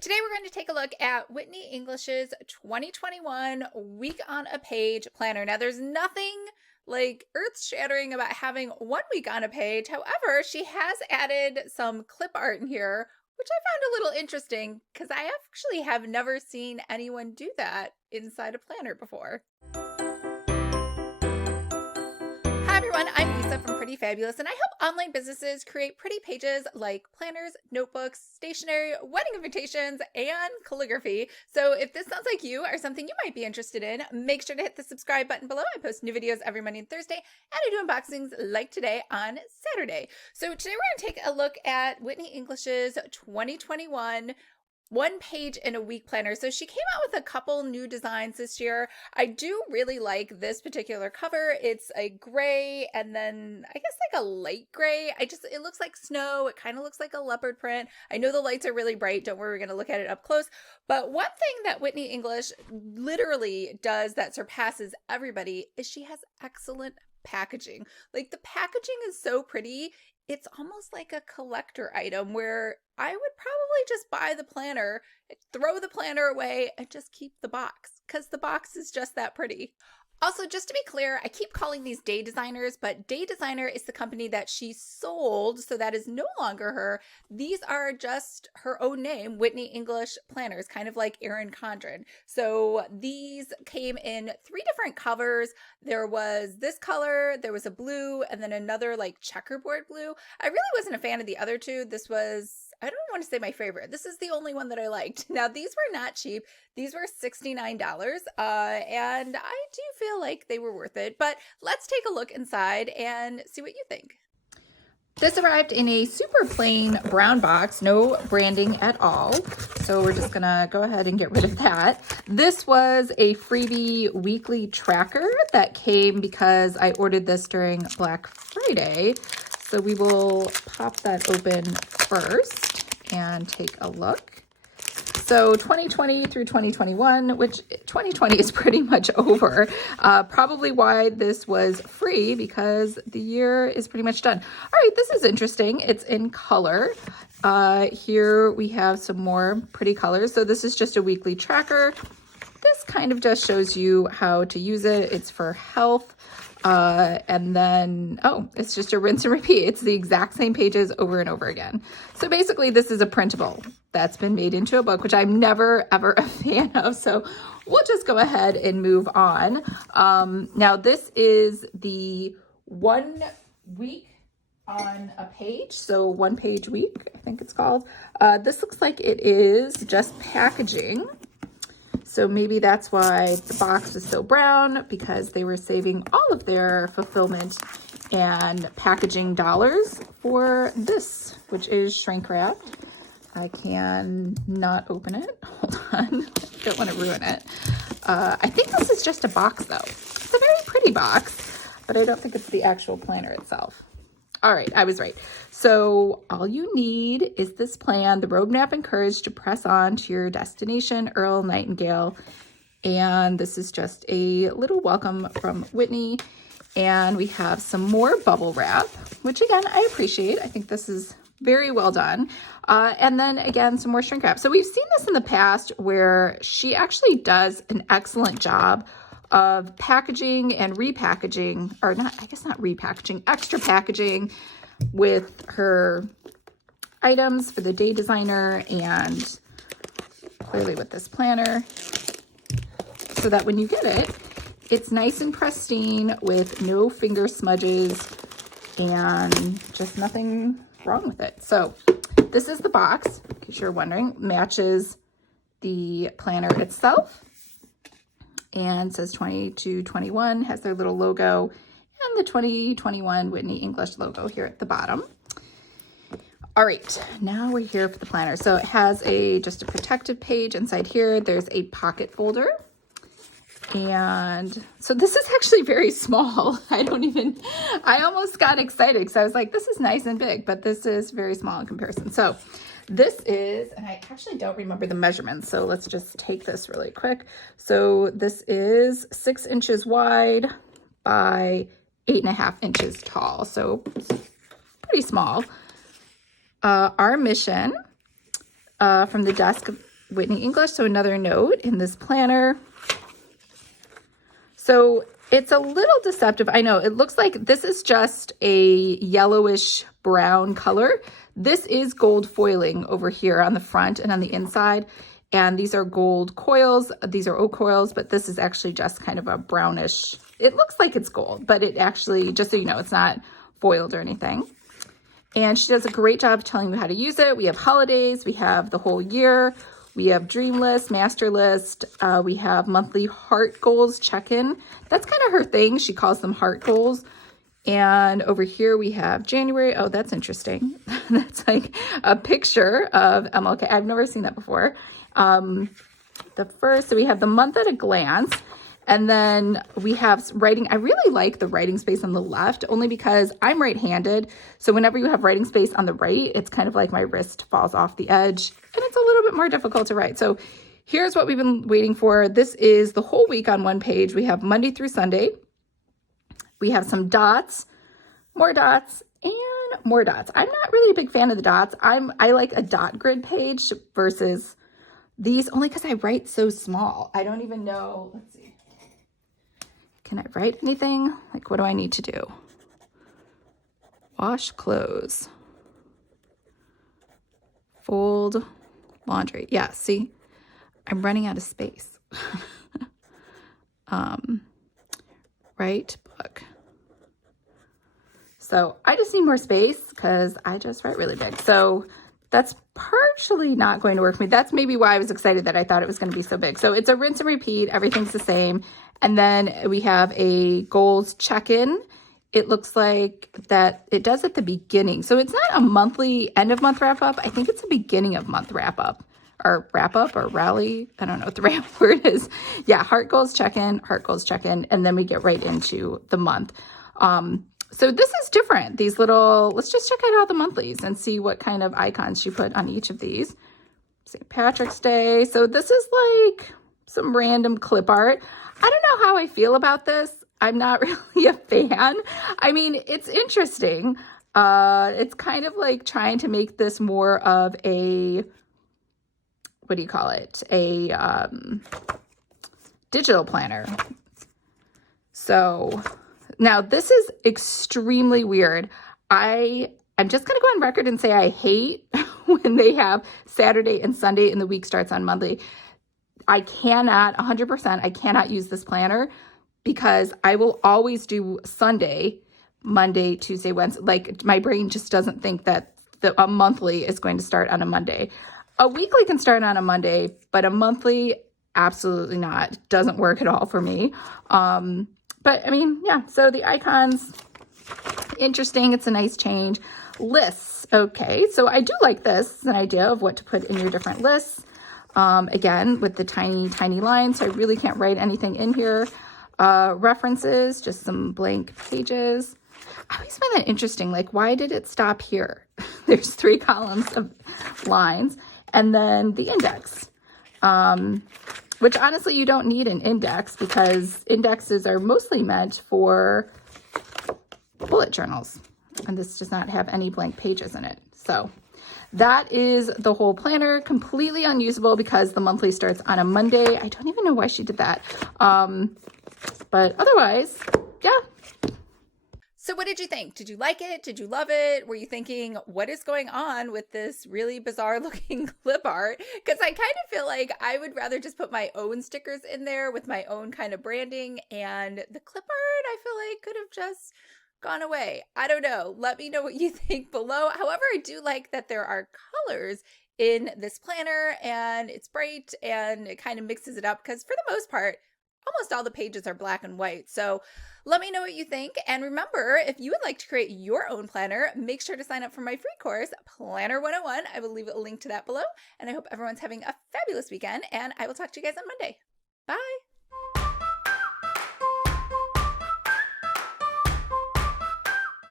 Today we're going to take a look at Whitney English's 2021 Week on a Page planner. Now there's nothing like earth-shattering about having 1 week on a page. However, she has added some clip art in here, which I found a little interesting because I actually have never seen anyone do that inside a planner before. Hi everyone, I'm Lisa from Pretty Fabulous, and I help online businesses create pretty pages like planners, notebooks, stationery, wedding invitations, and calligraphy. So if this sounds like you or something you might be interested in, make sure to hit the subscribe button below. I post new videos every Monday and Thursday, and I do unboxings like today on Saturday. So today we're going to take a look at Whitney English's 2021 1 page in a week planner. So she came out with a couple new designs this year. I do really like this particular cover. It's a gray and then I guess like a light gray. It looks like snow. It kind of looks like a leopard print. I know the lights are really bright. Don't worry, we're going to look at it up close. But one thing that Whitney English literally does that surpasses everybody is she has excellent packaging. Like the packaging is so pretty. It's almost like a collector item where I would probably just buy the planner, throw the planner away, and just keep the box because the box is just that pretty. Also, just to be clear, I keep calling these Day Designers, but Day Designer is the company that she sold, so that is no longer her. These are just her own name, Whitney English Planners, kind of like Erin Condren. So these came in 3 different covers. There was this color, there was a blue, and then another like checkerboard blue. I really wasn't a fan of the other two. This was, I don't want to say my favorite. This is the only one that I liked. Now, these were not cheap. These were $69, and I do feel like they were worth it. But let's take a look inside and see what you think. This arrived in a super plain brown box, no branding at all. So we're just gonna go ahead and get rid of that. This was a Freebie weekly tracker that came because I ordered this during Black Friday. So we will pop that open first and take a look. So 2020 through 2021, which 2020 is pretty much over. Probably why this was free because the year is pretty much done. All right, this is interesting. It's in color. Here we have some more pretty colors. So this is just a weekly tracker. This kind of just shows you how to use it. It's for health. And then, it's just a rinse and repeat. It's the exact same pages over and over again. So basically this is a printable that's been made into a book, which I'm never, ever a fan of. So we'll just go ahead and move on. Now this is the 1 week on a page. So 1 page week, I think it's called. This looks like it is just packaging. So maybe that's why the box is so brown, because they were saving all of their fulfillment and packaging dollars for this, which is shrink wrapped. I can not open it. Hold on. Don't want to ruin it. I think this is just a box though. It's a very pretty box, but I don't think it's the actual planner itself. All right, I was right. So all you need is this plan, the roadmap and courage to press on to your destination, Earl Nightingale. And this is just a little welcome from Whitney. And we have some more bubble wrap, which again, I appreciate. I think this is very well done. And then again, some more shrink wrap. So we've seen this in the past where she actually does an excellent job of packaging and repackaging, or not, I guess not repackaging, extra packaging with her items for the Day Designer and clearly with this planner, so that when you get it, it's nice and pristine with no finger smudges and just nothing wrong with it. So this is the box, in case you're wondering, matches the planner itself. And says 20 to 21, has their little logo, and the 2021 Whitney English logo here at the bottom. All right, now we're here for the planner. So it has just a protective page inside here. There's a pocket folder. And so this is actually very small. I almost got excited because I was like, this is nice and big, but this is very small in comparison. So this is, and I actually don't remember the measurements, so let's just take this really quick. So this is 6 inches wide by 8.5 inches tall. So pretty small. Our mission from the desk Whitney English, so another note in this planner. So it's a little deceptive. I know it looks like this is just a yellowish brown color. This is gold foiling over here on the front and on the inside. And these are gold coils. These are oak coils, but this is actually just kind of a brownish. It looks like it's gold, but it actually, just so you know, it's not foiled or anything. And she does a great job of telling you how to use it. We have holidays, we have the whole year, we have dream list, master list, we have monthly heart goals check-in. That's kind of her thing. She calls them heart goals. And over here we have January. Oh, that's interesting. That's like a picture of MLK. I've never seen that before. The first, so we have the month at a glance. And then we have writing. I really like the writing space on the left, only because I'm right-handed. So whenever you have writing space on the right, it's kind of like my wrist falls off the edge and it's a little bit more difficult to write. So here's what we've been waiting for. This is the whole week on one page. We have Monday through Sunday. We have some dots, more dots, and more dots. I'm not really a big fan of the dots. I like a dot grid page versus these, only because I write so small. I don't even know. Let's see. Can I write anything? Like, what do I need to do? Wash clothes. Fold laundry. Yeah, see, I'm running out of space. Write book. So I just need more space because I just write really big. So that's partially not going to work for me. That's maybe why I was excited that I thought it was going to be so big. So it's a rinse and repeat. Everything's the same. And then we have a goals check-in. It looks like that it does at the beginning. So it's not a monthly end of month wrap up. I think it's a beginning of month wrap up or rally. I don't know what the right word is. Yeah. Heart goals check-in. And then we get right into the month. So this is different. These little, let's just check out all the monthlies and see what kind of icons she put on each of these. St. Patrick's Day. So this is like some random clip art. I don't know how I feel about this. I'm not really a fan. I mean, it's interesting. It's kind of like trying to make this more of a, what do you call it? A digital planner. So now this is extremely weird. I'm just going to go on record and say I hate when they have Saturday and Sunday and the week starts on Monday. I cannot, 100%, I cannot use this planner because I will always do Sunday, Monday, Tuesday, Wednesday. Like my brain just doesn't think that a monthly is going to start on a Monday. A weekly can start on a Monday, but a monthly, absolutely not. Doesn't work at all for me. But I mean, yeah, so the icons, interesting. It's a nice change. Lists. Okay, so I do like this. It's an idea of what to put in your different lists. Again, with the tiny lines, so I really can't write anything in here. References, just some blank pages. I always find that interesting. Like, why did it stop here? There's 3 columns of lines, and then the index, which honestly, you don't need an index because indexes are mostly meant for bullet journals, and this does not have any blank pages in it. So that is the whole planner, completely unusable because the monthly starts on a Monday. I don't even know why she did that. But otherwise, yeah. So what did you think? Did you like it? Did you love it? Were you thinking, what is going on with this really bizarre looking clip art? Because I kind of feel like I would rather just put my own stickers in there with my own kind of branding, and the clip art I feel like could have just gone away. I don't know. Let me know what you think below. However, I do like that there are colors in this planner and it's bright and it kind of mixes it up because for the most part, almost all the pages are black and white. So let me know what you think. And remember, if you would like to create your own planner, make sure to sign up for my free course, Planner 101. I will leave a link to that below. And I hope everyone's having a fabulous weekend. And I will talk to you guys on Monday. Bye.